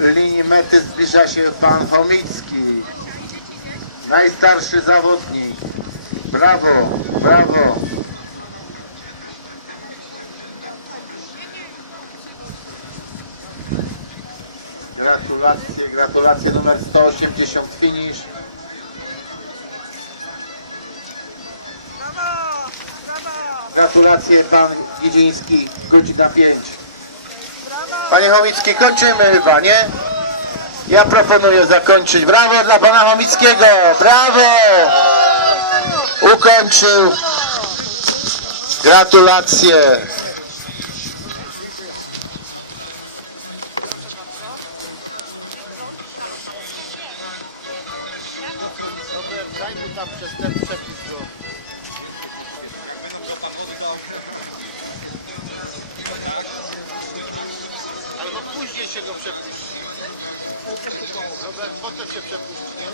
Przy linii mety zbliża się pan Chomicki. Najstarszy zawodnik. Brawo, brawo. Gratulacje, gratulacje numer 180 finish. Gratulacje pan Wiedziński, godzina 5. Panie Chomicki, kończymy chyba, nie? Ja proponuję zakończyć. Brawo dla pana Chomickiego! Brawo! Ukończył. Gratulacje. Przez ten przepis później się go przepuści. Robert, potem się przepuści, nie?